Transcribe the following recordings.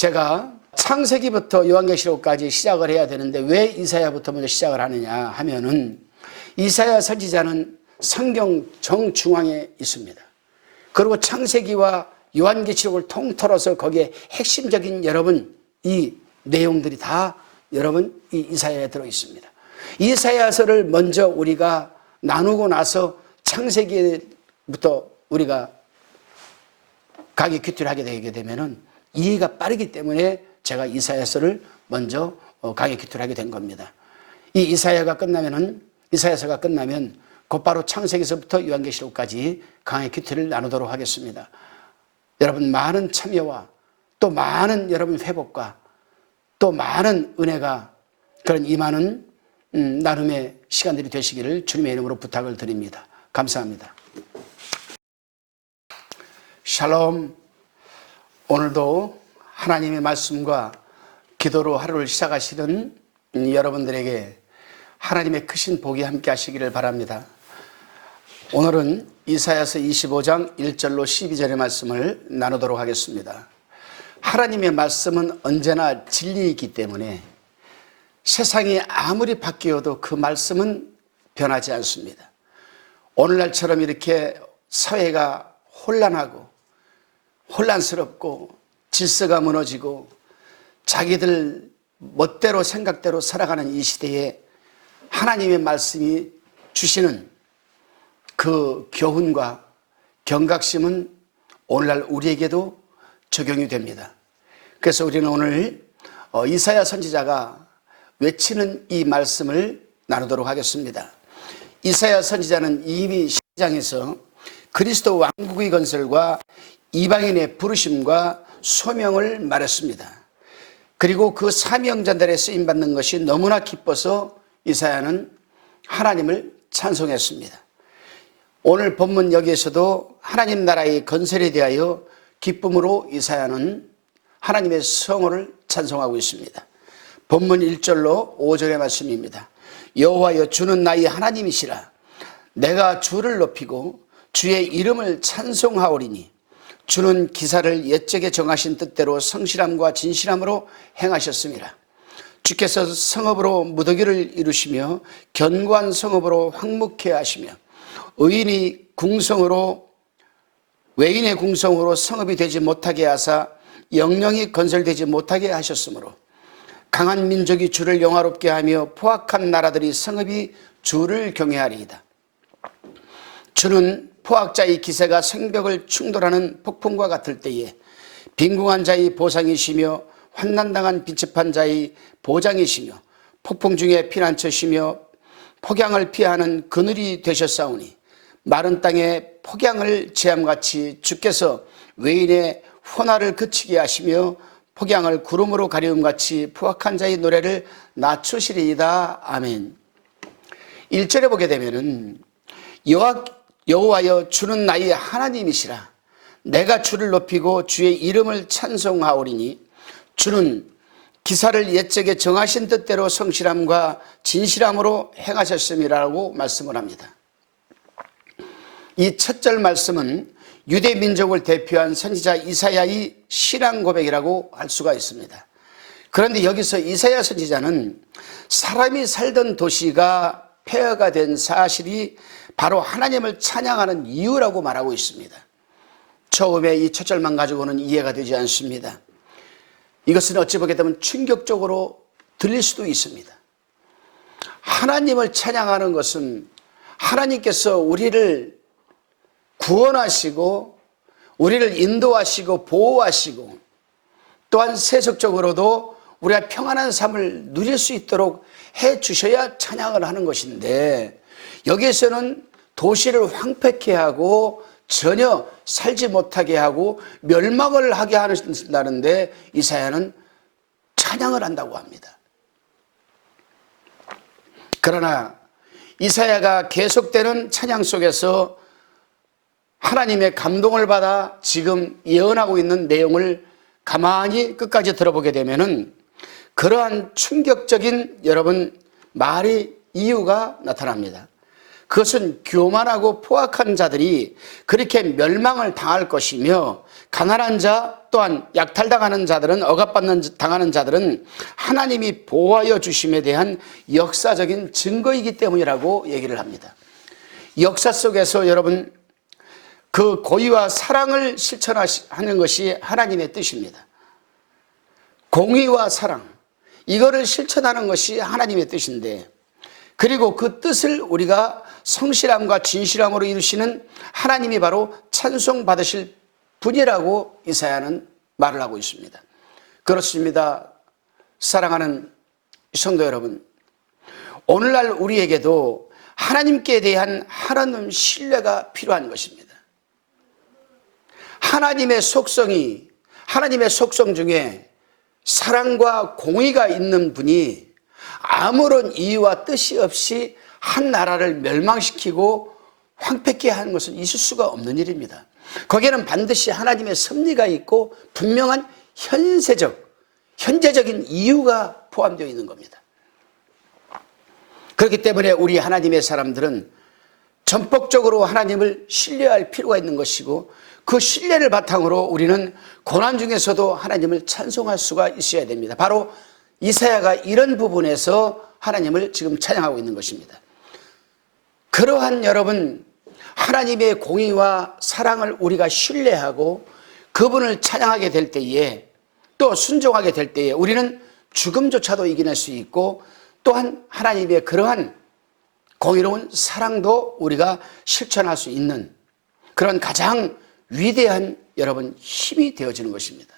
제가 창세기부터 요한계시록까지 시작을 해야 되는데 왜 이사야부터 먼저 시작을 하느냐 하면은 이사야 선지자는 성경 정중앙에 있습니다. 그리고 창세기와 요한계시록을 통틀어서 거기에 핵심적인 여러분 이 내용들이 다 여러분 이 이사야에 들어 있습니다. 이사야서를 먼저 우리가 나누고 나서 창세기부터 우리가 강의 큐티를 하게 되게 되면은 이해가 빠르기 때문에 제가 이사야서를 먼저 강의 큐티를 하게 된 겁니다. 이 이사야서가 끝나면 곧바로 창세기서부터 요한계시록까지 강의 큐티를 나누도록 하겠습니다. 여러분 많은 참여와 또 많은 여러분 회복과 또 많은 은혜가 그런 임하는 나눔의 시간들이 되시기를 주님의 이름으로 부탁을 드립니다. 감사합니다. 샬롬. 오늘도 하나님의 말씀과 기도로 하루를 시작하시는 여러분들에게 하나님의 크신 복이 함께 하시기를 바랍니다. 오늘은 이사야서 25장 1절로 12절의 말씀을 나누도록 하겠습니다. 하나님의 말씀은 언제나 진리이기 때문에 세상이 아무리 바뀌어도 그 말씀은 변하지 않습니다. 오늘날처럼 이렇게 사회가 혼란스럽고 질서가 무너지고 자기들 멋대로 생각대로 살아가는 이 시대에 하나님의 말씀이 주시는 그 교훈과 경각심은 오늘날 우리에게도 적용이 됩니다. 그래서 우리는 오늘 이사야 선지자가 외치는 이 말씀을 나누도록 하겠습니다. 이사야 선지자는 이미 10장에서 그리스도 왕국의 건설과 이방인의 부르심과 소명을 말했습니다. 그리고 그 사명전달에 쓰임받는 것이 너무나 기뻐서 이사야는 하나님을 찬송했습니다. 오늘 본문 여기에서도 하나님 나라의 건설에 대하여 기쁨으로 이사야는 하나님의 성호를 찬송하고 있습니다. 본문 1절로 5절의 말씀입니다. 여호와여 주는 나의 하나님이시라. 내가 주를 높이고 주의 이름을 찬송하오리니 주는 기사를 옛적에 정하신 뜻대로 성실함과 진실함으로 행하셨습니다. 주께서 성읍으로 무더기를 이루시며 견고한 성읍으로 황묵해 하시며 외인의 궁성으로 성읍이 되지 못하게 하사 영영이 건설되지 못하게 하셨으므로 강한 민족이 주를 영화롭게 하며 포악한 나라들이 성읍이 주를 경외하리이다. 주는 포악자의 기세가 생벽을 충돌하는 폭풍과 같을 때에 빈궁한 자의 보상이시며 환난당한 비첩한 자의 보장이시며 폭풍 중에 피난처시며 폭양을 피하는 그늘이 되셨사오니 마른 땅에 폭양을 제함같이 주께서 외인의 혼화를 그치게 하시며 폭양을 구름으로 가리움같이 포악한 자의 노래를 낮추시리이다. 아멘. 1절에 보게 되면은 여호와여 주는 나의 하나님이시라. 내가 주를 높이고 주의 이름을 찬송하오리니 주는 기사를 옛적에 정하신 뜻대로 성실함과 진실함으로 행하셨음이라고 말씀을 합니다. 이 첫 절 말씀은 유대 민족을 대표한 선지자 이사야의 신앙 고백이라고 할 수가 있습니다. 그런데 여기서 이사야 선지자는 사람이 살던 도시가 폐허가 된 사실이 바로 하나님을 찬양하는 이유라고 말하고 있습니다. 처음에 이 첫 절만 가지고는 이해가 되지 않습니다. 이것은 어찌 보게 되면 충격적으로 들릴 수도 있습니다. 하나님을 찬양하는 것은 하나님께서 우리를 구원하시고 우리를 인도하시고 보호하시고 또한 세속적으로도 우리가 평안한 삶을 누릴 수 있도록 해 주셔야 찬양을 하는 것인데 여기에서는 도시를 황폐케 하고 전혀 살지 못하게 하고 멸망을 하게 하는데 이사야는 찬양을 한다고 합니다. 그러나 이사야가 계속되는 찬양 속에서 하나님의 감동을 받아 지금 예언하고 있는 내용을 가만히 끝까지 들어보게 되면은 그러한 충격적인 여러분 말의 이유가 나타납니다. 그것은 교만하고 포악한 자들이 그렇게 멸망을 당할 것이며, 가난한 자 또한 약탈당하는 자들은, 당하는 자들은 하나님이 보호하여 주심에 대한 역사적인 증거이기 때문이라고 얘기를 합니다. 역사 속에서 여러분, 그 고의와 사랑을 실천하는 것이 하나님의 뜻입니다. 공의와 사랑, 이거를 실천하는 것이 하나님의 뜻인데, 그리고 그 뜻을 우리가 성실함과 진실함으로 이루시는 하나님이 바로 찬송받으실 분이라고 이사야는 말을 하고 있습니다. 그렇습니다. 사랑하는 성도 여러분, 오늘날 우리에게도 하나님께 대한 하나님 신뢰가 필요한 것입니다. 하나님의 속성 중에 사랑과 공의가 있는 분이 아무런 이유와 뜻이 없이 한 나라를 멸망시키고 황폐케 하는 것은 있을 수가 없는 일입니다. 거기에는 반드시 하나님의 섭리가 있고 분명한 현재적인 이유가 포함되어 있는 겁니다. 그렇기 때문에 우리 하나님의 사람들은 전폭적으로 하나님을 신뢰할 필요가 있는 것이고, 그 신뢰를 바탕으로 우리는 고난 중에서도 하나님을 찬송할 수가 있어야 됩니다. 바로 이사야가 이런 부분에서 하나님을 지금 찬양하고 있는 것입니다. 그러한 여러분, 하나님의 공의와 사랑을 우리가 신뢰하고 그분을 찬양하게 될 때에, 또 순종하게 될 때에 우리는 죽음조차도 이겨낼 수 있고, 또한 하나님의 그러한 공의로운 사랑도 우리가 실천할 수 있는 그런 가장 위대한 여러분 힘이 되어지는 것입니다.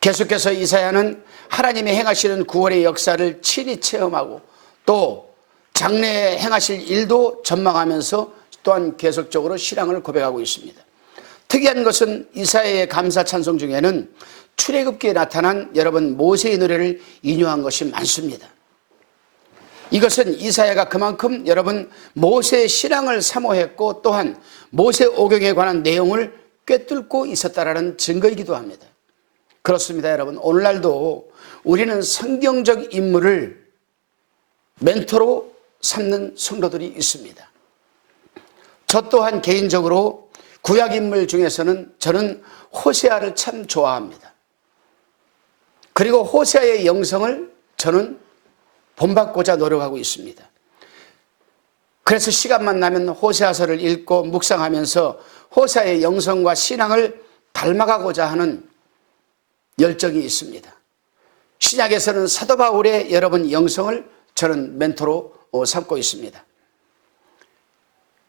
계속해서 이사야는 하나님의 행하시는 구원의 역사를 친히 체험하고 또 장래에 행하실 일도 전망하면서 또한 계속적으로 신앙을 고백하고 있습니다. 특이한 것은 이사야의 감사 찬송 중에는 출애굽기에 나타난 여러분 모세의 노래를 인용한 것이 많습니다. 이것은 이사야가 그만큼 여러분 모세의 신앙을 사모했고, 또한 모세 오경에 관한 내용을 꿰뚫고 있었다라는 증거이기도 합니다. 그렇습니다, 여러분. 오늘날도 우리는 성경적 인물을 멘토로 삼는 성도들이 있습니다. 저 또한 개인적으로 구약 인물 중에서는 저는 호세아를 참 좋아합니다. 그리고 호세아의 영성을 저는 본받고자 노력하고 있습니다. 그래서 시간만 나면 호세아서를 읽고 묵상하면서 호세아의 영성과 신앙을 닮아가고자 하는 열정이 있습니다. 신약에서는 사도 바울의 여러분 영성을 저는 멘토로 삼고 있습니다.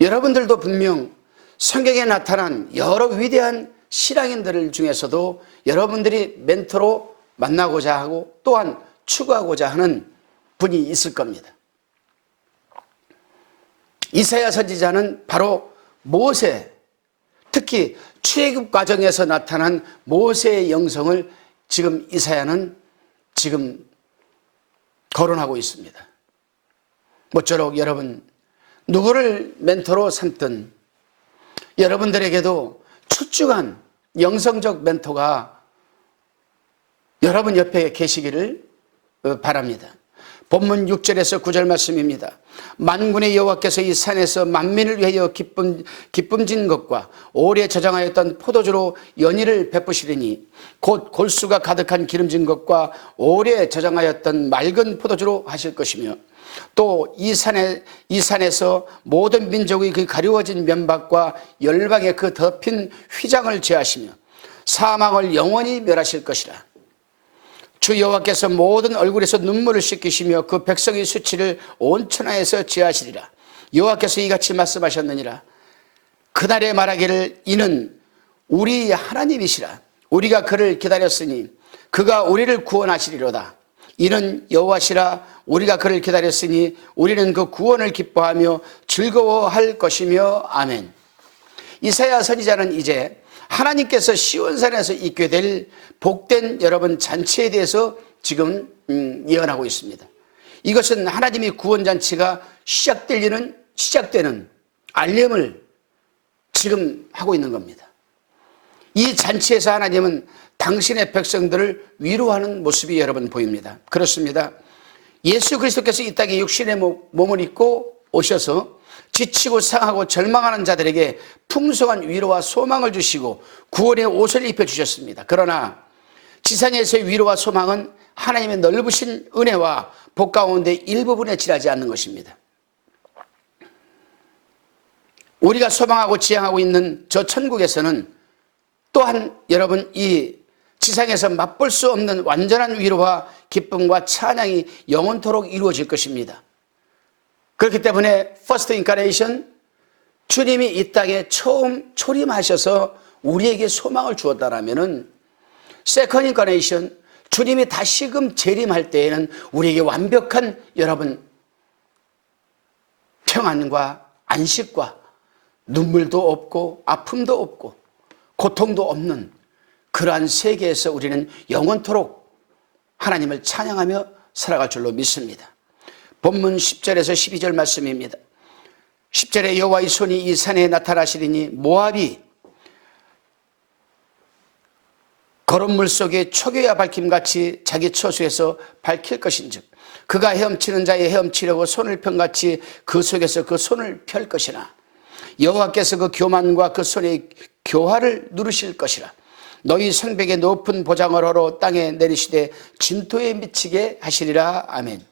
여러분들도 분명 성경에 나타난 여러 위대한 신앙인들 중에서도 여러분들이 멘토로 만나고자 하고 또한 추구하고자 하는 분이 있을 겁니다. 이사야 선지자는 바로 모세, 특히 출애굽 과정에서 나타난 모세의 영성을 지금 이사야는 지금 거론하고 있습니다. 모쪼록 여러분 누구를 멘토로 삼든 여러분들에게도 출중한 영성적 멘토가 여러분 옆에 계시기를 바랍니다. 본문 6절에서 9절 말씀입니다. 만군의 여호와께서 이 산에서 만민을 위하여 기쁨진 것과 오래 저장하였던 포도주로 연희를 베푸시리니 곧 골수가 가득한 기름진 것과 오래 저장하였던 맑은 포도주로 하실 것이며, 또 이 산에서 모든 민족의 그 가리워진 면박과 열방의 그 덮인 휘장을 제하시며 사망을 영원히 멸하실 것이라. 주 여호와께서 모든 얼굴에서 눈물을 씻기시며 그 백성의 수치를 온 천하에서 제하시리라. 여호와께서 이같이 말씀하셨느니라. 그날에 말하기를 이는 우리 하나님이시라. 우리가 그를 기다렸으니 그가 우리를 구원하시리로다. 이는 여호와시라. 우리가 그를 기다렸으니 우리는 그 구원을 기뻐하며 즐거워할 것이며. 아멘. 이사야 선지자는 이제 하나님께서 시온산에서 있게 될 복된 여러분 잔치에 대해서 지금 예언하고 있습니다. 이것은 하나님이 구원잔치가 시작되는 알림을 지금 하고 있는 겁니다. 이 잔치에서 하나님은 당신의 백성들을 위로하는 모습이 여러분 보입니다. 그렇습니다. 예수 그리스도께서 이 땅에 육신의 몸을 입고 오셔서 지치고 상하고 절망하는 자들에게 풍성한 위로와 소망을 주시고 구원의 옷을 입혀주셨습니다. 그러나 지상에서의 위로와 소망은 하나님의 넓으신 은혜와 복 가운데 일부분에 지나지 않는 것입니다. 우리가 소망하고 지향하고 있는 저 천국에서는 또한 여러분 이 지상에서 맛볼 수 없는 완전한 위로와 기쁨과 찬양이 영원토록 이루어질 것입니다. 그렇기 때문에 First Incarnation, 주님이 이 땅에 처음 초림하셔서 우리에게 소망을 주었다라면은 Second Incarnation, 주님이 다시금 재림할 때에는 우리에게 완벽한 여러분 평안과 안식과 눈물도 없고 아픔도 없고 고통도 없는 그러한 세계에서 우리는 영원토록 하나님을 찬양하며 살아갈 줄로 믿습니다. 본문 10절에서 12절 말씀입니다. 10절에 여호와의 손이 이 산에 나타나시리니 모압이 거름물 속에 초교야 밝힘같이 자기 처소에서 밝힐 것인즉 그가 헤엄치는 자의 헤엄치려고 손을 편같이 그 속에서 그 손을 펼 것이나 여호와께서 그 교만과 그 손의 교화를 누르실 것이라. 너희 성벽에 높은 보장을 허러 땅에 내리시되 진토에 미치게 하시리라. 아멘.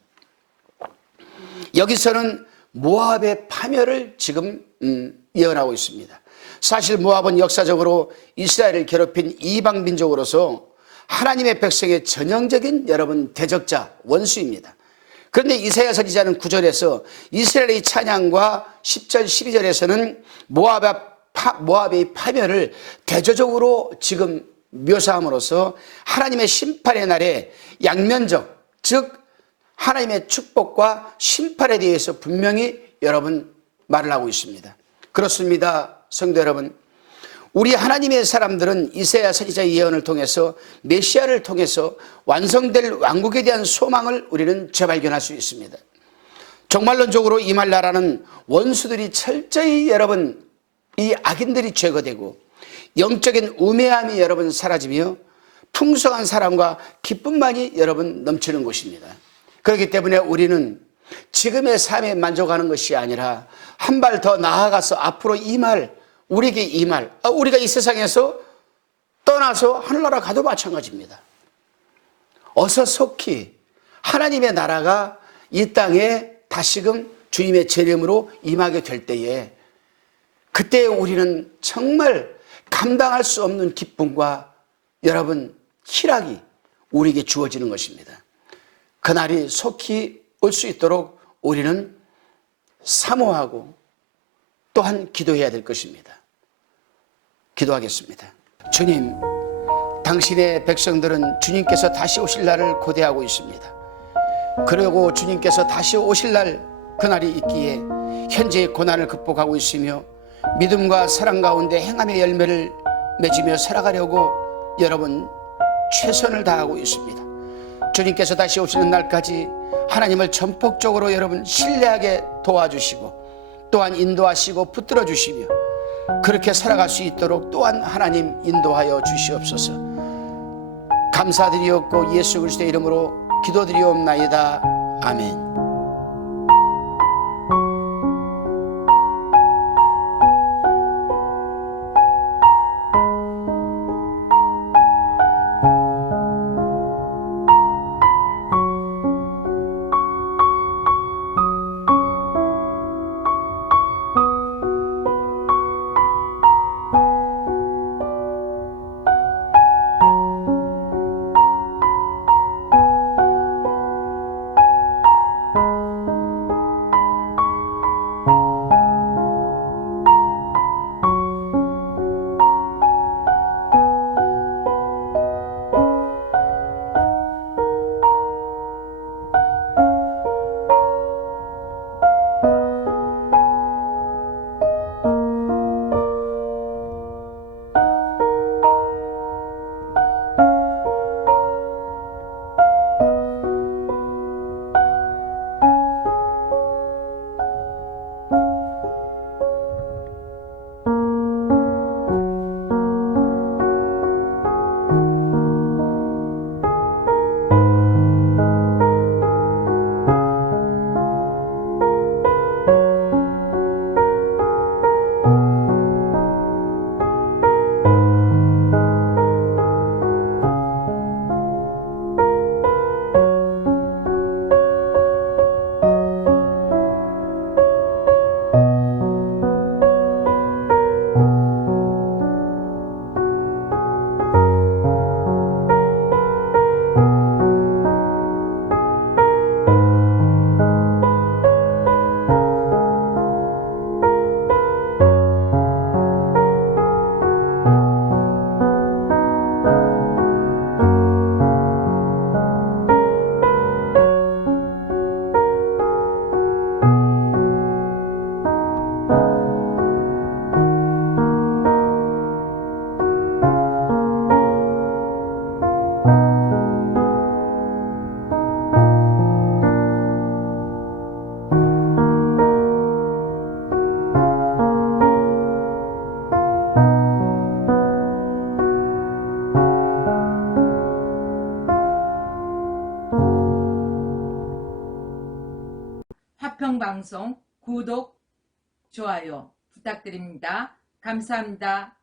여기서는 모압의 파멸을 지금 예언하고 있습니다. 사실 모압은 역사적으로 이스라엘을 괴롭힌 이방 민족으로서 하나님의 백성의 전형적인 여러분 대적자 원수입니다. 그런데 이사야 선지자는 9절에서 이스라엘의 찬양과 10절 12절에서는 모압의 파멸을 대조적으로 지금 묘사함으로써 하나님의 심판의 날에 양면적, 즉 하나님의 축복과 심판에 대해서 분명히 여러분 말을 하고 있습니다. 그렇습니다. 성도 여러분, 우리 하나님의 사람들은 이사야 선지자의 예언을 통해서 메시아를 통해서 완성될 왕국에 대한 소망을 우리는 재발견할 수 있습니다. 종말론적으로 임할 나라는 원수들이 철저히 여러분 이 악인들이 제거되고 영적인 우매함이 여러분 사라지며 풍성한 사랑과 기쁨만이 여러분 넘치는 곳입니다. 그렇기 때문에 우리는 지금의 삶에 만족하는 것이 아니라 한 발 더 나아가서 앞으로 우리에게 우리가 이 세상에서 떠나서 하늘나라 가도 마찬가지입니다. 어서 속히 하나님의 나라가 이 땅에 다시금 주님의 재림으로 임하게 될 때에 그때 우리는 정말 감당할 수 없는 기쁨과 여러분 희락이 우리에게 주어지는 것입니다. 그날이 속히 올 수 있도록 우리는 사모하고 또한 기도해야 될 것입니다. 기도하겠습니다. 주님, 당신의 백성들은 주님께서 다시 오실 날을 고대하고 있습니다. 그리고 주님께서 다시 오실 날 그날이 있기에 현재의 고난을 극복하고 있으며 믿음과 사랑 가운데 행함의 열매를 맺으며 살아가려고 여러분 최선을 다하고 있습니다. 주님께서 다시 오시는 날까지 하나님을 전폭적으로 여러분 신뢰하게 도와주시고 또한 인도하시고 붙들어 주시며 그렇게 살아갈 수 있도록 또한 하나님 인도하여 주시옵소서. 감사드리옵고 예수 그리스도의 이름으로 기도드리옵나이다. 아멘. 화평방송 구독, 좋아요 부탁드립니다. 감사합니다.